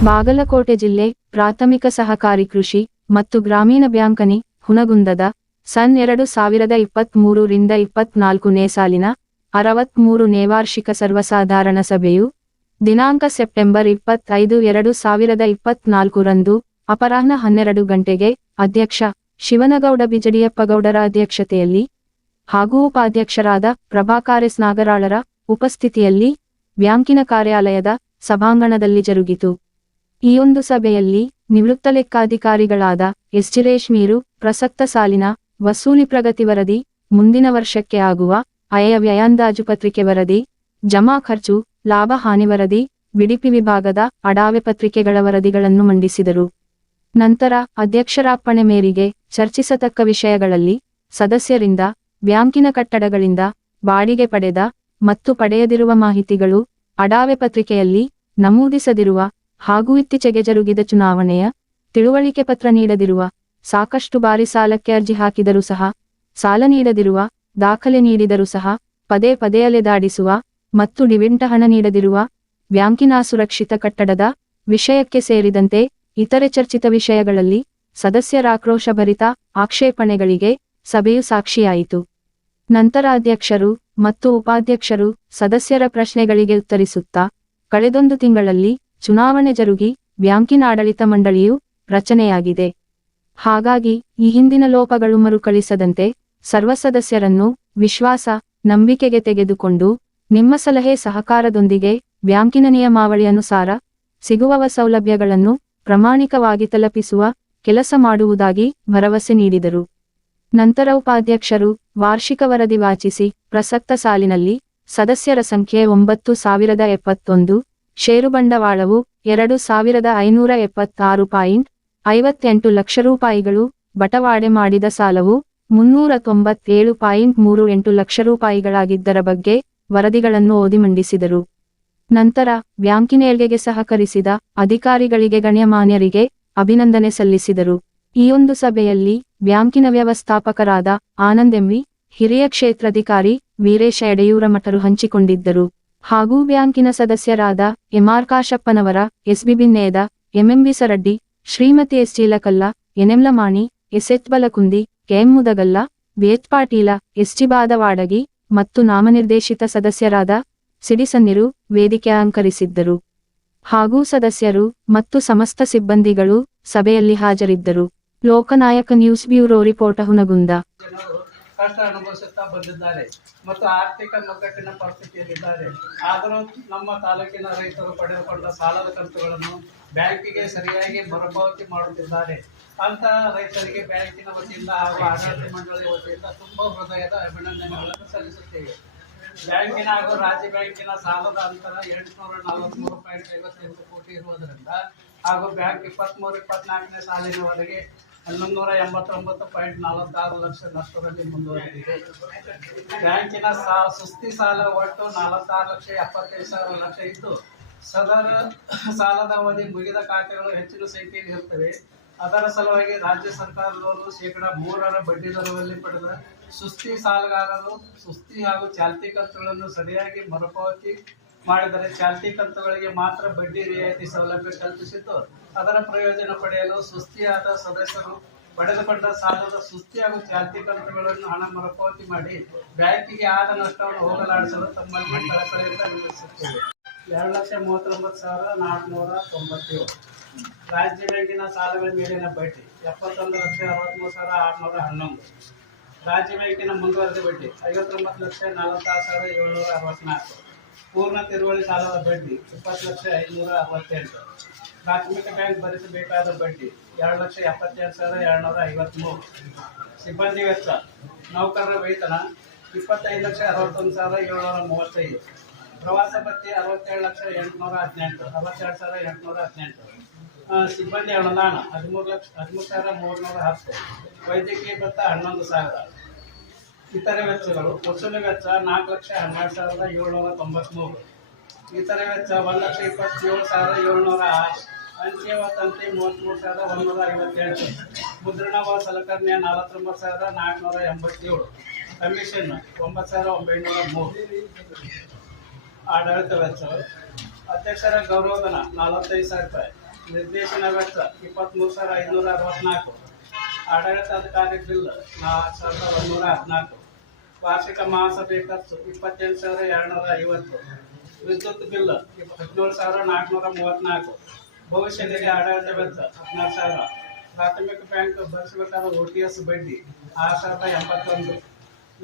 ಬಾಗಲಕೋಟೆ ಜಿಲ್ಲೆ ಪ್ರಾಥಮಿಕ ಸಹಕಾರಿ ಕೃಷಿ ಮತ್ತು ಗ್ರಾಮೀಣ ಬ್ಯಾಂಕನಿ ಹುನಗುಂದದ ಸನ್ ಎರಡು ಸಾವಿರದ ಇಪ್ಪತ್ಮೂರು ರಿಂದ ಇಪ್ಪತ್ನಾಲ್ಕನೇ ಸಾಲಿನ ಅರವತ್ಮೂರು ನೇವಾರ್ಷಿಕ ಸರ್ವಸಾಧಾರಣ ಸಭೆಯು ದಿನಾಂಕ ಸೆಪ್ಟೆಂಬರ್ ಇಪ್ಪತ್ತೈದು ಎರಡು ಸಾವಿರದ ಇಪ್ಪತ್ನಾಲ್ಕರಂದು ಅಪರಾಹ್ನ ಹನ್ನೆರಡು ಗಂಟೆಗೆ ಅಧ್ಯಕ್ಷ ಶಿವನಗೌಡ ಬಿಜಡಿಯಪ್ಪಗೌಡರ ಅಧ್ಯಕ್ಷತೆಯಲ್ಲಿ ಹಾಗೂ ಉಪಾಧ್ಯಕ್ಷರಾದ ಪ್ರಭಾಕಾರೆಸ್ ನಾಗರಾಳರ ಉಪಸ್ಥಿತಿಯಲ್ಲಿ ಬ್ಯಾಂಕಿನ ಕಾರ್ಯಾಲಯದ ಸಭಾಂಗಣದಲ್ಲಿ ಜರುಗಿತು. ಈ ಒಂದು ಸಭೆಯಲ್ಲಿ ನಿವೃತ್ತ ಲೆಕ್ಕಾಧಿಕಾರಿಗಳಾದ ಎಸ್. ಮೀರು ಪ್ರಸಕ್ತ ಸಾಲಿನ ವಸೂಲಿ ಪ್ರಗತಿ ವರದಿ, ಮುಂದಿನ ವರ್ಷಕ್ಕೆ ಆಗುವ ಅಯ ವ್ಯಯಾಂದಾಜು ಪತ್ರಿಕೆ ವರದಿ, ಜಮಾ ಖರ್ಚು, ಲಾಭ ಹಾನಿ ವರದಿ, ಬಿಡಿಪಿ ವಿಭಾಗದ ಅಡಾವೆ ಪತ್ರಿಕೆಗಳ ವರದಿಗಳನ್ನು ಮಂಡಿಸಿದರು. ನಂತರ ಅಧ್ಯಕ್ಷರಾರ್ಪಣೆ ಮೇರೆಗೆ ಚರ್ಚಿಸತಕ್ಕ ವಿಷಯಗಳಲ್ಲಿ ಸದಸ್ಯರಿಂದ, ಬ್ಯಾಂಕಿನ ಕಟ್ಟಡಗಳಿಂದ ಬಾಡಿಗೆ ಪಡೆದ ಮತ್ತು ಪಡೆಯದಿರುವ ಮಾಹಿತಿಗಳು ಅಡಾವೆ ಪತ್ರಿಕೆಯಲ್ಲಿ ನಮೂದಿಸದಿರುವ ಹಾಗೂ ಇತ್ತೀಚೆಗೆ ಜರುಗಿದ ಚುನಾವಣೆಯ ತಿಳುವಳಿಕೆ ಪತ್ರ ನೀಡದಿರುವ ಸಾಕಷ್ಟು ಬಾರಿ ಸಾಲಕ್ಕೆ ಅರ್ಜಿ ಹಾಕಿದರೂ ಸಹ, ಸಾಲ ನೀಡದಿರುವ, ದಾಖಲೆ ನೀಡಿದರೂ ಸಹ, ಪದೇ ಪದೇ ಅಲೆದಾಡಿಸುವ ಮತ್ತು ಡಿವಿಂಟ ಹಣ ನೀಡದಿರುವ ಬ್ಯಾಂಕಿನ ಸುರಕ್ಷಿತ ಕಟ್ಟಡದ ವಿಷಯಕ್ಕೆ ಸೇರಿದಂತೆ ಇತರೆ ಚರ್ಚಿತ ವಿಷಯಗಳಲ್ಲಿ ಸದಸ್ಯರ ಆಕ್ರೋಶಭರಿತ ಆಕ್ಷೇಪಣೆಗಳಿಗೆ ಸಭೆಯು ಸಾಕ್ಷಿಯಾಯಿತು. ನಂತರ ಅಧ್ಯಕ್ಷರು ಮತ್ತು ಉಪಾಧ್ಯಕ್ಷರು ಸದಸ್ಯರ ಪ್ರಶ್ನೆಗಳಿಗೆ ಉತ್ತರಿಸುತ್ತಾ, ಕಳೆದೊಂದು ತಿಂಗಳಲ್ಲಿ ಚುನಾವಣೆ ಜರುಗಿ ಬ್ಯಾಂಕಿನ ಆಡಳಿತ ಮಂಡಳಿಯು ರಚನೆಯಾಗಿದೆ. ಹಾಗಾಗಿ ಈ ಹಿಂದಿನ ಲೋಪಗಳು ಮರುಕಳಿಸದಂತೆ ಸರ್ವ ಸದಸ್ಯರನ್ನು ವಿಶ್ವಾಸ, ನಂಬಿಕೆಗೆ ತೆಗೆದುಕೊಂಡು ನಿಮ್ಮ ಸಲಹೆ ಸಹಕಾರದೊಂದಿಗೆ ಬ್ಯಾಂಕಿನ ನಿಯಮಾವಳಿ ಅನುಸಾರ ಸಿಗುವ ಸೌಲಭ್ಯಗಳನ್ನು ಪ್ರಾಮಾಣಿಕವಾಗಿ ತಲುಪಿಸುವ ಕೆಲಸ ಮಾಡುವುದಾಗಿ ಭರವಸೆ ನೀಡಿದರು. ನಂತರ ಉಪಾಧ್ಯಕ್ಷರು ವಾರ್ಷಿಕ ವರದಿ ವಾಚಿಸಿ ಪ್ರಸಕ್ತ ಸಾಲಿನಲ್ಲಿ ಸದಸ್ಯರ ಸಂಖ್ಯೆ ಒಂಬತ್ತು ಸಾವಿರದ ಎಪ್ಪತ್ತೊಂದು ಷೇರು ಬಂಡವಾಳವು ಎರಡು ಸಾವಿರದ ಐನೂರ ಎಪ್ಪತ್ತಾರು ಪಾಯಿಂಟ್ ಐವತ್ತೆಂಟು ಲಕ್ಷ ರೂಪಾಯಿಗಳು ಬಟವಾಡೆ ಮಾಡಿದ ಸಾಲವು ಮುನ್ನೂರ ತೊಂಬತ್ತೇಳು ಪಾಯಿಂಟ್ ಮೂರು ಎಂಟು ಲಕ್ಷ ರೂಪಾಯಿಗಳಾಗಿದ್ದರ ಬಗ್ಗೆ ವರದಿಗಳನ್ನು ಓದಿ ಮಂಡಿಸಿದರು. ನಂತರ ಬ್ಯಾಂಕಿನೇಳ್ಗೆಗೆ ಸಹಕರಿಸಿದ ಅಧಿಕಾರಿಗಳಿಗೆ ಗಣ್ಯಮಾನ್ಯರಿಗೆ ಅಭಿನಂದನೆ ಸಲ್ಲಿಸಿದರು. ಈ ಒಂದು ಸಭೆಯಲ್ಲಿ ಬ್ಯಾಂಕಿನ ವ್ಯವಸ್ಥಾಪಕರಾದ ಆನಂದ್ ಎಂವಿ ಹಿರಿಯ ಕ್ಷೇತ್ರಾಧಿಕಾರಿ ವೀರೇಶ ಎಡೆಯೂರ ಮಠರು ಹಂಚಿಕೊಂಡಿದ್ದರು. ಹಾಗೂ ಬ್ಯಾಂಕಿನ ಸದಸ್ಯರಾದ ಎಂಆರ್ ಕಾಶಪ್ಪನವರ ಎಸ್ಬಿಬಿನ್ನೇದ MMB Saraddi Shrimati S. Chilakalla ಎನೆಂಲಮಾಣಿ SH Balakundi, KM Mudagalla BH Patil ST Badavadagi ಮತ್ತು ನಾಮನಿರ್ದೇಶಿತ ಸದಸ್ಯರಾದ ಸಿಡಿಸನ್ನಿರು ವೇದಿಕೆ ಅಲಂಕರಿಸಿದ್ದರು. ಹಾಗೂ ಸದಸ್ಯರು ಮತ್ತು ಸಮಸ್ತ ಸಿಬ್ಬಂದಿಗಳು ಸಭೆಯಲ್ಲಿ ಹಾಜರಿದ್ದರು. Loknayak news bureau report Hungund. ಕಷ್ಟ ಅನುಭವಿಸುತ್ತಾ ಬಂದಿದ್ದಾರೆ ಮತ್ತು ಆರ್ಥಿಕ ಮಗ್ಗಟ್ಟಿನ ಪರಿಸ್ಥಿತಿಯಲ್ಲಿದ್ದಾರೆ. ಆದರೂ ನಮ್ಮ ತಾಲೂಕಿನ ರೈತರು ಪಡೆದುಕೊಂಡ ಸಾಲದ ಕಂತುಗಳನ್ನು ಬ್ಯಾಂಕಿಗೆ ಸರಿಯಾಗಿ ಮರುಪಾವತಿ ಮಾಡುತ್ತಿದ್ದಾರೆ. ಅಂತ ರೈತರಿಗೆ ಬ್ಯಾಂಕಿನ ವತಿಯಿಂದ ಹಾಗೂ ಆಡಳಿತ ಮಂಡಳಿ ವತಿಯಿಂದ ತುಂಬಾ ಹೃದಯದ ಅಭಿನಂದನೆಗಳನ್ನು ಸಲ್ಲಿಸುತ್ತೇವೆ. ಬ್ಯಾಂಕಿನ ಹಾಗೂ ರಾಜ್ಯ ಬ್ಯಾಂಕಿನ ಸಾಲದ ಅಂತರ ಎಂಟುನೂರ ನಲವತ್ಮೂರು ಪಾಯಿಂಟ್ ಐವತ್ತೆಂಟು ಕೋಟಿ ಇರುವುದರಿಂದ ಹಾಗೂ ಬ್ಯಾಂಕ್ ಇಪ್ಪತ್ತ್ಮೂರು ಇಪ್ಪತ್ನಾಲ್ಕನೇ ಸಾಲಿನವರೆಗೆ ಹನ್ನೊಂದೂರ ಎಂಬತ್ತೊಂಬತ್ತು ಪಾಯಿಂಟ್ ನಲವತ್ತಾರು ಲಕ್ಷ ನಷ್ಟದಲ್ಲಿ ಮುಂದುವರೆದಿದೆ. ಬ್ಯಾಂಕಿನ ಸಾ, ಸುಸ್ತಿ ಸಾಲ ಒಟ್ಟು ನಲವತ್ತಾರು ಲಕ್ಷ ಎಪ್ಪತ್ತೈದು ಸಾವಿರ ಲಕ್ಷ ಇದ್ದು, ಸದರ ಸಾಲದ ಅವಧಿ ಮುಗಿದ ಖಾತೆಗಳು ಹೆಚ್ಚಿನ ಸಂಖ್ಯೆಯಲ್ಲಿ ಇರುತ್ತವೆ. ಅದರ ಸಲುವಾಗಿ ರಾಜ್ಯ ಸರ್ಕಾರದವರು ಶೇಕಡಾ ಮೂರರ ಬಡ್ಡಿ ದರದಲ್ಲಿ ಪಡೆದ ಸುಸ್ತಿ ಸಾಲಗಾರರು ಸುಸ್ತಿ ಹಾಗೂ ಚಾಲ್ತಿ ಕಂತುಗಳನ್ನು ಸರಿಯಾಗಿ ಮರುಪಾವತಿ ಮಾಡಿದರೆ ಚಾಲ್ತಿ ಕಂತುಗಳಿಗೆ ಮಾತ್ರ ಬಡ್ಡಿ ರಿಯಾಯಿತಿ ಸೌಲಭ್ಯ ಕಲ್ಪಿಸಿದ್ದು, ಅದರ ಪ್ರಯೋಜನ ಪಡೆಯಲು ಸುಸ್ತಿಯಾದ ಸದಸ್ಯರು, ಪಡೆದುಕೊಂಡ ಸಾಲದ ಸುಸ್ತಿ ಹಾಗೂ ಚಾಲ್ತಿ ಕಂತುಗಳನ್ನು ಹಣ ಮರುಪಾವತಿ ಮಾಡಿ ಬ್ಯಾಂಕಿಗೆ ಆದ ನಷ್ಟವನ್ನು ಹೋಗಲಾಡಿಸಲು ತಮ್ಮಲ್ಲಿ ಎರಡು ಲಕ್ಷ ಮೂವತ್ತೊಂಬತ್ತು ಸಾವಿರದ ನಾಲ್ಕುನೂರ ತೊಂಬತ್ತೇಳು. ರಾಜ್ಯ ಬ್ಯಾಂಕಿನ ಸಾಲಗಳ ಮೇಲಿನ ಬಡ್ಡಿ ಎಪ್ಪತ್ತೊಂದು ಲಕ್ಷ ಅರವತ್ತ್ಮೂರು ಸಾವಿರ ಆರುನೂರ ಹನ್ನೊಂದು. ರಾಜ್ಯ ಬ್ಯಾಂಕಿನ ಮುಂದುವರೆದ ಬಡ್ಡಿ ಐವತ್ತೊಂಬತ್ತು ಲಕ್ಷ ನಲವತ್ತಾರು ಸಾವಿರ ಏಳ್ನೂರ ಅರವತ್ನಾಲ್ಕು. ಪೂರ್ಣ ತಿರುವಳಿ ಸಾಲದ ಬಡ್ಡಿ ಇಪ್ಪತ್ತು ಲಕ್ಷ ಐದುನೂರ ಅರವತ್ತೆಂಟು. ಪ್ರಾಥಮಿಕ ಬ್ಯಾಂಕ್ ಭರಿಸಬೇಕಾದ ಬಡ್ಡಿ ಎರಡು ಲಕ್ಷ ಎಪ್ಪತ್ತೆರಡು ಸಾವಿರ ಎರಡುನೂರ ಐವತ್ತ್ಮೂರು ಸಿಬ್ಬಂದಿ ವೆಚ್ಚ, ನೌಕರರ ವೇತನ ಇಪ್ಪತ್ತೈದು ಲಕ್ಷ ಅರವತ್ತೊಂದು ಸಾವಿರ ಏಳ್ನೂರ ಮೂವತ್ತೈದು. ಪ್ರವಾಸ ಭತ್ಯೆ ಅರವತ್ತೇಳು ಲಕ್ಷ ಎಂಟುನೂರ ಹದಿನೆಂಟು, ಅರವತ್ತೆರಡು ಸಾವಿರದ ಎಂಟುನೂರ ಹದಿನೆಂಟು. ಸಿಬ್ಬಂದಿ ಅನುದಾನ ಹದಿಮೂರು ಲಕ್ಷ, ಹದಿಮೂರು ಸಾವಿರ ಮೂರುನೂರ ಹತ್ತು. ವೈದ್ಯಕೀಯ ಭತ್ತ ಹನ್ನೊಂದು ಸಾವಿರ. ಇತರೆ ವೆಚ್ಚಗಳು. ವಸೂಲಿ ವೆಚ್ಚ ನಾಲ್ಕು ಲಕ್ಷ ಹನ್ನೆರಡು ಸಾವಿರದ ಏಳ್ನೂರ ತೊಂಬತ್ತ್ಮೂರು ಇತರೆ ವೆಚ್ಚ ಒಂದು ಲಕ್ಷ ಇಪ್ಪತ್ತೇಳು ಸಾವಿರದ ಏಳ್ನೂರ ಆರು. ಅಂಚೆ ತಂತಿ ಮೂವತ್ತ್ಮೂರು ಸಾವಿರದ ಒಂದೂರ ಐವತ್ತೆಂಟು ಮುದ್ರಣ ವ ಸಲಕರಣೆ ನಲವತ್ತೊಂಬತ್ತು ಸಾವಿರದ ನಾಲ್ಕುನೂರ ಎಂಬತ್ತೇಳು. ಕಮಿಷನ್ ಒಂಬತ್ತು ಸಾವಿರದ ಒಂಬೈನೂರ ಮೂರು. ಆಡಳಿತ ವೆಚ್ಚ. ಅಧ್ಯಕ್ಷರ ಗೌರವಧನ ನಲವತ್ತೈದು ಸಾವಿರ ರೂಪಾಯಿ. ನಿರ್ದೇಶನ ವೆಚ್ಚ ಇಪ್ಪತ್ತ್ಮೂರು ಸಾವಿರ ಐನೂರ ಅರವತ್ನಾಲ್ಕು. ಆಡಳಿತಾಧಿಕಾರಿ ಬಿಲ್ ನಾಲ್ಕು ಸಾವಿರದ ಒಂದೂರ ಹದಿನಾಲ್ಕು ವಾರ್ಷಿಕ ಮಹಾಸಭೆ ಖರ್ಚು ಇಪ್ಪತ್ತೆಂಟು ಸಾವಿರ ಎರಡುನೂರ ಐವತ್ತು, ವಿದ್ಯುತ್ ಬಿಲ್ ಹದಿನೇಳು ಸಾವಿರ ನಾಲ್ಕುನೂರ ಮೂವತ್ತ್ನಾಲ್ಕು ಭವಿಷ್ಯ ನಿಧಿ ಆಡಳಿತ ವೆಚ್ಚ ಹದಿನಾರು ಸಾವಿರ, ಪ್ರಾಥಮಿಕ ಬ್ಯಾಂಕ್ ಭರಿಸಬೇಕಾದ ಒ ಟಿ ಎಸ್ ಬಡ್ಡಿ ಆರು ಸಾವಿರದ ಎಂಬತ್ತೊಂದು,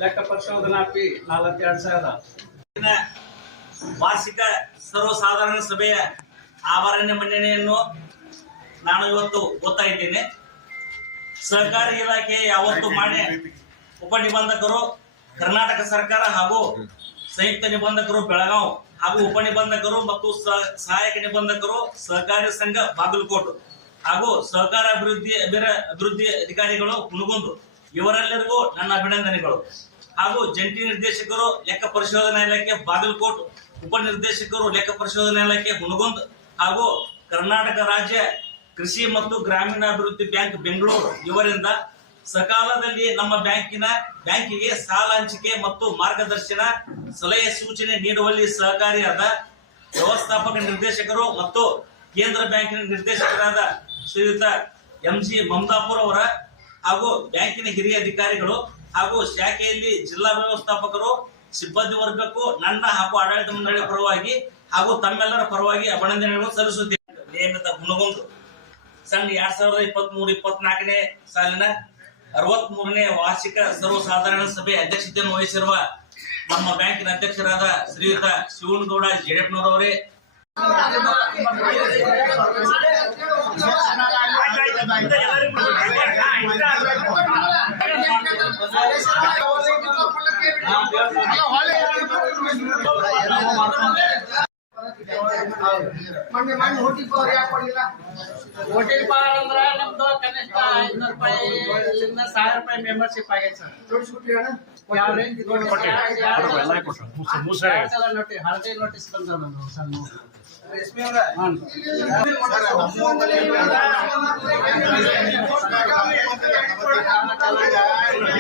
ಲೆಕ್ಕ ಪರಿಶೋಧನಾ ಫೀ ನಲವತ್ತೆರಡು ಸಾವಿರ. ವಾರ್ಷಿಕ ಸರ್ವಸಾಧಾರಣ ಸಭೆಯ ಆವರಣ ಮಂಡನೆಯನ್ನು ನಾನು ಇವತ್ತು ಓದ್ತಾ ಇದ್ದೇನೆ. ಸಹಕಾರಿ ಇಲಾಖೆ ಯಾವತ್ತು ಮಾನ್ಯ ಉಪನಿಬಂಧಕರು ಕರ್ನಾಟಕ ಸರ್ಕಾರ ಹಾಗೂ ಸಂಯುಕ್ತ ನಿಬಂಧಕರು ಬೆಳಗಾವ್ ಹಾಗೂ ಉಪ ನಿಬಂಧಕರು ಮತ್ತು ಸಹ- ಸಹಾಯಕ ನಿಬಂಧಕರು ಸಹಕಾರಿ ಸಂಘ ಬಾಗಲಕೋಟೆ ಹಾಗೂ ಸಹಕಾರ ಅಭಿವೃದ್ಧಿ ಅಭಿವೃದ್ಧಿ ಅಧಿಕಾರಿಗಳು ಕುಣಗುಂದು ಇವರೆಲ್ಲರಿಗೂ ನನ್ನ ಅಭಿನಂದನೆಗಳು. ಹಾಗೂ ಜಂಟಿ ನಿರ್ದೇಶಕರು ಲೆಕ್ಕ ಪರಿಶೋಧನಾ ಇಲಾಖೆ ಬಾಗಲಕೋಟ್ ಉಪನಿರ್ದೇಶಕರು ಲೆಕ್ಕ ಪರಿಶೋಧನಾ ಇಲಾಖೆ ಹುಣಗುಂದ್ ಹಾಗೂ ಕರ್ನಾಟಕ ರಾಜ್ಯ ಕೃಷಿ ಮತ್ತು ಗ್ರಾಮೀಣಾಭಿವೃದ್ಧಿ ಬ್ಯಾಂಕ್ ಬೆಂಗಳೂರು ಇವರಿಂದ ಸಕಾಲದಲ್ಲಿ ನಮ್ಮ ಬ್ಯಾಂಕಿನ, ಬ್ಯಾಂಕಿಗೆ ಸಾಲ ಹಂಚಿಕೆ ಮತ್ತು ಮಾರ್ಗದರ್ಶನ, ಸಲಹೆ ಸೂಚನೆ ನೀಡುವಲ್ಲಿ ಸಹಕಾರಿಯಾದ ವ್ಯವಸ್ಥಾಪಕ ನಿರ್ದೇಶಕರು ಮತ್ತು ಕೇಂದ್ರ ಬ್ಯಾಂಕಿನ ನಿರ್ದೇಶಕರಾದ ಶ್ರೀಯುತ ಎಂ ಜಿ ಮಮತಾಪುರ್ ಅವರ ಹಾಗೂ ಬ್ಯಾಂಕಿನ ಹಿರಿಯ ಅಧಿಕಾರಿಗಳು ಹಾಗೂ ಶಾಖೆಯಲ್ಲಿ ಜಿಲ್ಲಾ ವ್ಯವಸ್ಥಾಪಕರು, ಸಿಬ್ಬಂದಿ ವರ್ಗಕ್ಕೂ ನನ್ನ ಹಾಗೂ ಆಡಳಿತ ಮಂಡಳಿಯ ಪರವಾಗಿ ಹಾಗೂ ತಮ್ಮೆಲ್ಲರ ಪರವಾಗಿ ಅಭಿನಂದನೆಗಳನ್ನು ಸಲ್ಲಿಸುತ್ತೇನೆ. ನಿಯಮಿತ ಹುನಗುಂದು ಸಣ್ಣ ಎರಡ್ ಸಾವಿರದ ಇಪ್ಪತ್ತ್ ಮೂರು ಇಪ್ಪತ್ನಾಲ್ಕನೇ ಸಾಲಿನ ಅರವತ್ ಮೂರನೇ ವಾರ್ಷಿಕ ಸರ್ವಸಾಧಾರಣ ಸಭೆ ಅಧ್ಯಕ್ಷತೆಯನ್ನು ವಹಿಸಿರುವ ನಮ್ಮ ಬ್ಯಾಂಕಿನ ಅಧ್ಯಕ್ಷರಾದ ಶ್ರೀಯುತ ಶಿವನಗೌಡ ಜಯಪ್ಪನವರವರೇ ಮೊನ್ನೆ ಮೊನ್ನೆ ಹೋಗಿ ಪವರ್ ಯಾಕೆ ಕೊಡ್ಲಿಲ್ಲ ಹೋಟೆಲ್ ಬಾರ್ ಅಂದ್ರ ನಮ್ದು ಕನಿಷ್ಠ ಐನೂರು ರೂಪಾಯಿ ಇಲ್ಲಿಂದ ಸಾವಿರ ರೂಪಾಯಿ ಮೆಂಬರ್ಶಿಪ್ ಆಗೈತೆ ಸರ್ ತೋರಿಸ್ಬಿಟ್ರಿ ಅಣ್ಣ ಯಾವ್ದು? ಎರಡ್ ಸಲ ನೋಟಿ ಹಳದಿ ನೋಟಿಸ್ ಬಂದದ ನಮ್ದು ಸಣ್ಣ ರೇಷ್ಮೆ ಅವ್ರ ಹ್ಞೂ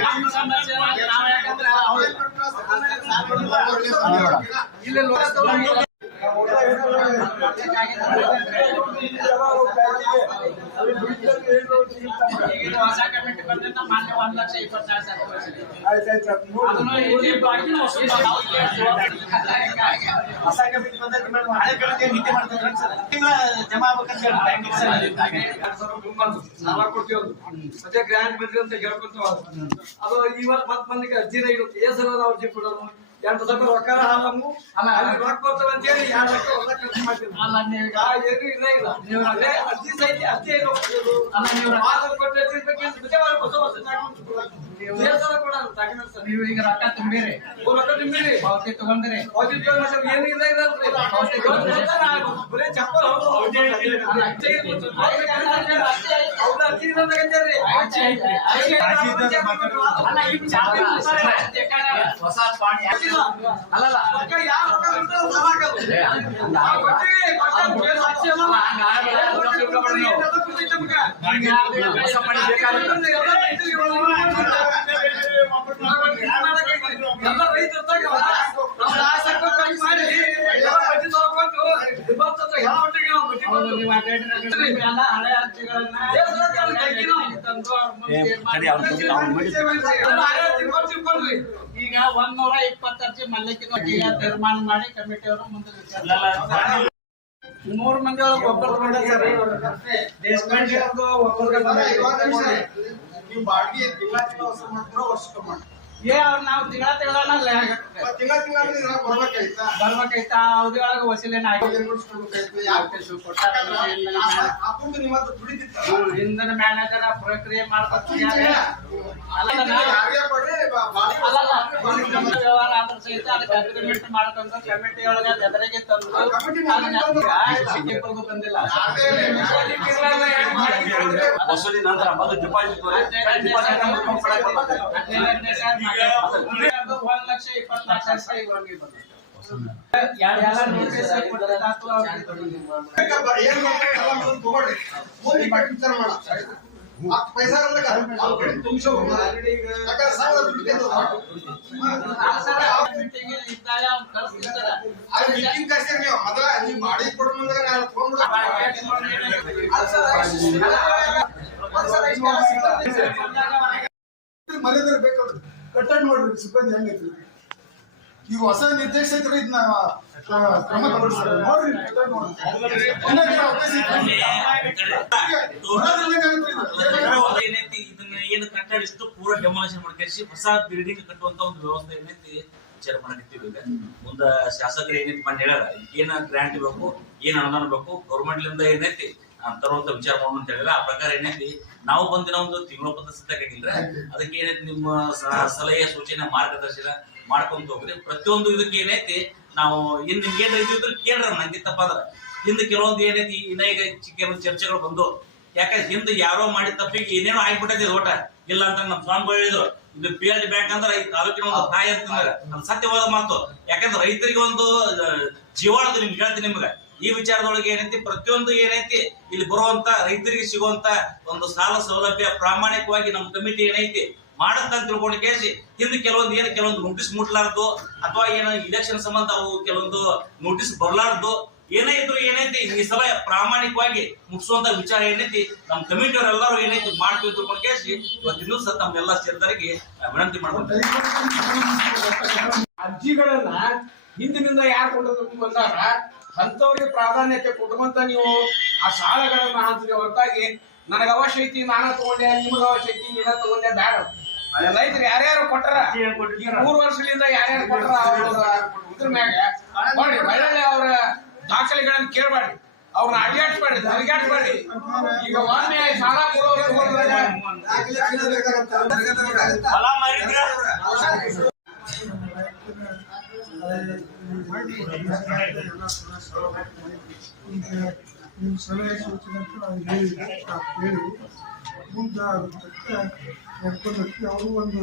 ನಮ್ಮ ಸಮಸ್ಯೆ ನಾವ್ ಯಾಕಂದ್ರೆ ಅವ್ರು ಇಲ್ಲಿ ಈಗ ಹೊಸ ಕಮಿಟಿ ಬಂದ್ರೆ ನಿದ್ದೆ ಮಾಡ್ತಾರೆ ಸರ್ ಜಮಾ ಬ್ಯಾಂಕಿಗೆ. ಮತ್ತೆ ಗ್ರಾಂಟ್ ಬಿಡ್ರಿ ಅಂತ ಹೇಳ್ಕೊಂತ. ಅದು ಇವತ್ತು ಮತ್ ಮಂದಿಗೆ ಅರ್ಜಿನ ಇರುತ್ತೆ ಏ ನಾವು ಅರ್ಜಿ ಕೊಡೋದು ಎಂಟು ಸಾವಿರ ರೊಕ್ಕ ಹಾಲಮ್ಮು ಅಲ್ಲ. ಅಲ್ಲಿ ರೊಕ್ಕ ಬರ್ತವೆ ಅಂತ ಹೇಳಿ ಎರಡು ಲಕ್ಷ ಹೊಸ ಖರ್ಚು ಮಾಡ್ತೀವಿ ಅಲ್ಲ ನೀವು ಆ, ಏನೂ ಇಲ್ಲ ಇಲ್ಲ ನೀವು ಅದೇ ಅರ್ಜಿ ಸಹಿತ ಅರ್ಜಿ ಏನು ಹೋಗ್ತಿರೋದು? ಅಲ್ಲ, ನೀವು- ಮಾತು ಕೊಟ್ಟು ಎತ್ತಿರ್ಬೇಕು ಅಂತ ಬಿಟ್ಟೆ ಅವ್ರು ಹೊಸ ಹೊಸ ಡಾಕ್ಯುಮೆಂಟ್ಸ್ ಕೊಡೋದು. ಏ ಸಲ ಕೊಡೋದು ಡಾಕ್ಯುಮೆಂಟ್ಸ್ ನೀವು ಈಗ ರೊಕ್ಕ ತುಂಬಿರಿ ಮೂರು ರೊಕ್ಕ ತುಂಬಿರಿ ಪಾವತಿ ತಗೊಂಡಿರಿ ಪಾವತಿ ಪೇ ಮಾಡ್ಸೋದು ಏನು ಇಲ್ಲ ಇಲ್ಲ ಅಲ್ರಿ. ಪಾವತಿ ಇವತ್ತು ಬರೀ ಚಪ್ಪಲ್ ಹೌದು ಹೌದು ಅರ್ಜಿ ಇರ್ಬೋದು. ಅವ್ರ ಅರ್ಜಿ ಇಲ್ಲ ಅಂತ ಹೇಳ್ತಾರೆ. ಆಚೆ ಐತ್ರಿ. ಅರ್ಜಿ ಇಲ್ಲ ಅಂತ ಹೇಳ್ತಾರೆ. ಅಲ್ಲ ಈಗ ಚಾವಿ ಮುಗ್ಸಾರೆ. ಹೊಸ ಪಾಣಿ ಅಲ್ಲಲ್ಲ ರೊಕ್ಕ ಯಾರ್ ರೊಕ್ಕ ಕೊಡ್ತಾರೋ ಅವ್ರು ಈಗ ಒಂದೂರ ಇಪ್ಪತ್ತು ಅರ್ಜಿ ಮಲ್ಲಿಕಿನ ಈಗ ತೀರ್ಮಾನ ಮಾಡಿ ಕಮಿಟಿಯವರು ಮುಂದೆ ವಿಚಾರ ಮೂರು ಮಂದಿ ಒಬ್ಬರು ಒಬ್ಬರು ನೀವು ಬಾಡಿಗೆ ತಿಂಗಳ ತಿಂಗಳ ವರ್ಷ ಮಾಡ್ತೀರೋ? ವರ್ಷಕ್ಕೆ ಮಾಡಿ ಏ ಅವ್ರು ನಾವು ತಿಂಗಳ ತಿಂಗಳ ತಿಂಗಳ ತಿಂಗಳ ಬರ್ಬೇಕಾಯ್ತಾ ಬರ್ಬೇಕಾಯ್ತಾ ವಸೂಲಿನ ಇಂಧನ ಮ್ಯಾನೇಜರ್ ಪ್ರಕ್ರಿಯೆ ಅಲ್ಲಲ್ಲ ವ್ಯವಹಾರ ಆದ್ರ ಸಹಿತ ಅದಕ್ಕೆ ಅಗ್ರಿಮೆಂಟ್ ಮಾಡ್ಕೊಂಡು ಕಮಿಟಿ ಒಳಗೆ ತಂದು ಬಂದಿಲ್ಲ ವಸೂಲಿ ನಂತರ ಮೊದಲು ಡಿಪಾಸಿಟ್ ಸಾವಿರ ರೂಪಾಯಿ ಇವ್ರಿಗೆ ಬಂದಿದೆ. ಎಲ್ಲ notice ಹಾಕಿ ಕೊಟ್ಟಿದ್ದಾತು ಅವ್ರಿಗೆ ಬಂದಿದೆ. ಏನ್ ಮಾಡ್ತಾರೆ ಎಲ್ಲ ಮೊದಲು ತಗೊಳ್ರಿ ಮುಂದೆ ಕಟ್ಟಡ್ ನೋಡ್ರಿ ಸಿಬ್ಬಂದಿ ಹೆಂಗೈತ್ರಿ ಈಗ ಹೊಸ ನಿರ್ದೇಶಕರು ಇದನ್ನ ಕ್ರಮ ಹಂಗಂದ್ರೆ ಏನೈತಿ? ಇದನ್ನ ಏನು ಕಟ್ಟಡ ಇಷ್ಟು ಪೂರ ಡೆಮಾಲಿಷನ್ ಮಾಡ್ಕೇಸಿ ಹೊಸ ಬಿಲ್ಡಿಂಗ್ ಕಟ್ಟುವಂತ ಒಂದು ವ್ಯವಸ್ಥೆ ಏನೈತಿ? ವಿಚಾರ ಮಾಡಕತ್ತೀವಿ ಈಗ ಮುಂದ ಶಾಸಕರು ಏನೈತಿ ಮಾಡಿ ಹೇಳ್ಯಾರ? ಏನ ಗ್ರಾಂಟ್ ಬೇಕು, ಏನ್ ಅನುದಾನ ಬೇಕು ಗೌರ್ಮೆಂಟ್ ಲಿಂದ ಏನೈತಿ ಆ, ತರುವಂತ ವಿಚಾರ ಮಾಡೋಣ ಅಂತ ಹೇಳಿದ್ರೆ ಆ ಪ್ರಕಾರ ಏನೈತಿ? ನಾವು ಬಂದಿನ ಒಂದು ತಿಂಗಳ ಪದ್ಧತಿ ಸಿಕ್ಕಾಗಿಲ್ರ ಅದಕ್ಕೆ ಏನೈತಿ ನಿಮ್ಮ ಸಲಹೆ ಸೂಚನೆ ಮಾರ್ಗದರ್ಶನ ಮಾಡ್ಕೊಂತ ಹೋಗ್ರಿ. ಪ್ರತಿಯೊಂದು ಇದಕ್ಕೆ ಏನೈತಿ? ನಾವು ಇನ್ ನಿಮ್ಗೆ ಇದ್ರೆ ಕೇಳ್ರ ನಂಗೆ ತಪ್ಪಾದ್ರ. ಹಿಂದೆ ಕೆಲವೊಂದು ಏನೈತಿ ಇನ್ನ ಈಗ ಕೆಲವೊಂದು ಚರ್ಚೆಗಳು ಬಂದು ಯಾಕಂದ್ರೆ ಹಿಂದೆ ಯಾರೋ ಮಾಡಿದ ತಪ್ಪಿಗೆ ಏನೇನೋ ಆಗ್ಬಿಟ್ಟೈತಿ ಓಟ ಇಲ್ಲ ಅಂತ ನಮ್ಮ ಸ್ವಾಮಿಗಳು ಹೇಳಿದ್ರು ಇದು ಪಿ ಎಲ್ ಡಿ ಬ್ಯಾಂಕ್ ಅಂದ್ರೆ ತಾಲೂಕಿನ ಒಂದು ತಾಯಿ ಅಂತಂದ್ರೆ ಅದು ಸತ್ಯವಾದ ಮಾತು. ಯಾಕಂದ್ರೆ ರೈತರಿಗೆ ಒಂದು ಜೀವಾಳದ ನಿಮ್ಗೆ ಹೇಳ್ತೀನಿ ನಿಮ್ಗೆ. ಈ ವಿಚಾರದೊಳಗೆ ಏನೈತಿ ಪ್ರತಿಯೊಂದು ಏನೈತಿ ಇಲ್ಲಿ ಬರುವಂತ ರೈತರಿಗೆ ಸಿಗುವಂತ ಒಂದು ಸಾಲ ಸೌಲಭ್ಯ ಪ್ರಾಮಾಣಿಕವಾಗಿ ನಮ್ಮ ಕಮಿಟಿ ಏನೈತಿ ಮಾಡುತ್ತ ಅಂತ ತಿಳ್ಕೊಂಡು ಕೇಳಿಸಿ ಹಿಂದೆ ಕೆಲವೊಂದು ಏನು ಕೆಲವೊಂದು ನೋಟಿಸ್ ಮುಟ್ಲಾರ್ದು ಅಥವಾ ಏನೋ ಇಲೆಕ್ಷನ್ ಸಂಬಂಧ ಅವು ಕೆಲವೊಂದು ನೋಟಿಸ್ ಬರ್ಲಾರ್ದು ಏನೇ ಇದ್ರು ಏನೈತಿ ಈ ಸಭೆ ಪ್ರಾಮಾಣಿಕವಾಗಿ ಮುಗಿಸುವಂತ ವಿಚಾರ ಏನೈತಿ ನಮ್ಮ ಎಲ್ಲರೂ ಏನೈತಿ ಮಾಡ್ತೀವಿ ಅಂತ ಕೇಳಿಸಿ ಇವತ್ತು ಇನ್ನೂ ಸಹ ತಮ್ಮೆಲ್ಲ ಸೇರಿದವರಿಗೆ ವಿನಂತಿ ಮಾಡ್ಕೊಂಡು ಅರ್ಜಿಗಳನ್ನ ಹಿಂದಿನಿಂದ ಯಾರು ಕೊಡೋದಕ್ಕೆ ಬಂದಾರ ಅಂತವ್ರಿಗೆ ಪ್ರಾಧಾನ್ಯತೆ ಕೊಡುವಂತ ನೀವು ಆ ಸಾಲಗಳನ್ನ ಹಾಕ್ತೀರಿ ಹೊರತಾಗಿ ನನಗ ಅವಶ್ಯ ಐತಿ ನಾನ ತಗೊಂಡೆ ನಿಮಗ ಅವಶ್ಯ ಐತಿ ನೀನ ತಗೊಂಡೆ ಬ್ಯಾಡ ರೈತರು ಯಾರ್ಯಾರು ಕೊಟ್ಟರ ಮೂರ್ ವರ್ಷದಿಂದ ಯಾರ್ಯಾರು ಕೊಟ್ಟರ ಅವ್ರ ಇದ್ರ ಮ್ಯಾಗ? ನೋಡಿ ಒಳ್ಳೆ ಅವರ ದಾಖಲೆಗಳನ್ನ ಕೇಳಬೇಡಿ ಅವ್ರನ್ನ ಅಡಿಯಾಟ್ ಮಾಡಿ ಈಗ ಒಮ್ಮೆ ಸಾಲ ನಿಮ್ಮ ಸಲಹೆ ಸೂಚನೆ ಹೇಳಿ ಮುಂದೆ ಅದಕ್ಕೆ ತಕ್ಕ ಅವರು ಒಂದು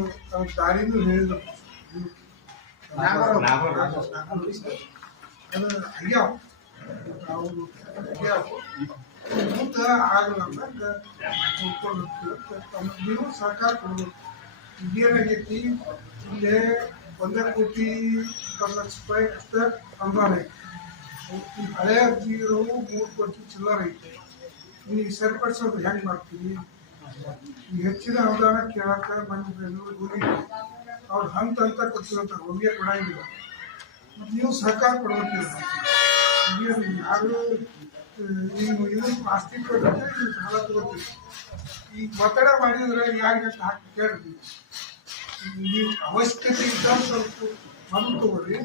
ದಾರಿನೂ ಹೇಳಿದ್ರು ಆಗ್ಯಾವ ಅಂದಾಗ ನೋಡ್ಕೊಂಡು ಹೋಗ್ತೀವಿ ಅಂತ ತಮ್ಮ ನೀವು ಸಹಕಾರ ಕೊಡ್ಬೇಕು ಈಗೇನಾಗೈತಿ ಇಲ್ಲೇ ಒಂದೇ ಕೋಟಿ ಇಪ್ಪತ್ತು ಲಕ್ಷ ರೂಪಾಯಿ ಅಷ್ಟೇ ಅನುದಾನ ಐತಿ ಹಳೆ ಅರ್ಜಿಗಳು ಮೂರು ಕೋಟಿ ಚಿಲ್ಲರ್ ಐತೆ ನೀವು ಸರಿಪಡಿಸೋದು ಹೆಂಗೆ ಮಾಡ್ತೀವಿ ಈ ಹೆಚ್ಚಿನ ಅನುದಾನ ಕೇಳಕ್ಕೆ ಮಂದಿ ಬೆಂಗಳೂರು ಹೋಗಿ ಅವ್ರು ಹಂತ ಹಂತ ಕೊಡ್ತಿರಂತ ಒಮ್ಗೆ ಕೊಡಂಗಿಲ್ಲ ನೀವು ಸಹಕಾರ ಕೊಡ್ಬೇಕಿಲ್ಲ ಏನು ಯಾರು ನೀವು ಇದು ಆಸ್ತಿ ಕೊಡುತ್ತೆ ನೀವು ಸಾಲ ತಗೋತೀವಿ ಈಗ ಒತ್ತಡ ಮಾಡಿದ್ರೆ ಯಾರಿಗಂತ ಹಾಕಿ ಕೇಳ್ತೀವಿ ನೀವು ಅವಶ್ಯಕತೆ ಇದ್ದಾಗ ಸ್ವಲ್ಪ ಮಣ್ಣು ತಗೋರಿ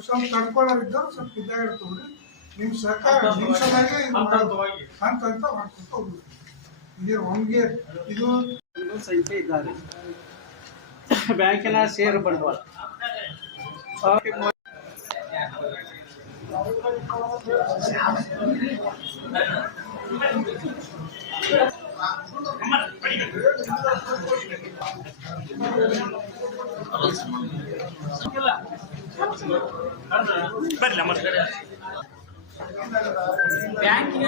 ಸ್ವಲ್ಪ ತಡ್ಕೊಳ್ಳೋರಿದ್ದಾಗ ಸ್ವಲ್ಪ ಇದ್ದಾಗ ತಗೋರಿ ನಿಮ್ಮ ಸರ್ಕಾರ ನಿಮ್ಮ ಸಲಹೆ ಅಂತ ಅಂತ ಮಾಡ್ಕೊತ ಹೋಗ್ಬೇಕು ಇದು ಒಮ್ಗೆ ಇದು ಸಂಖ್ಯೆ ಇದ್ದಾರೆ ಬ್ಯಾಂಕಿನ ಷೇರು ಬಂಡವಾಳ ಬರ್ಲಿ ನಮಸ್ಕಾರ ಬ್ಯಾಂಕಿನ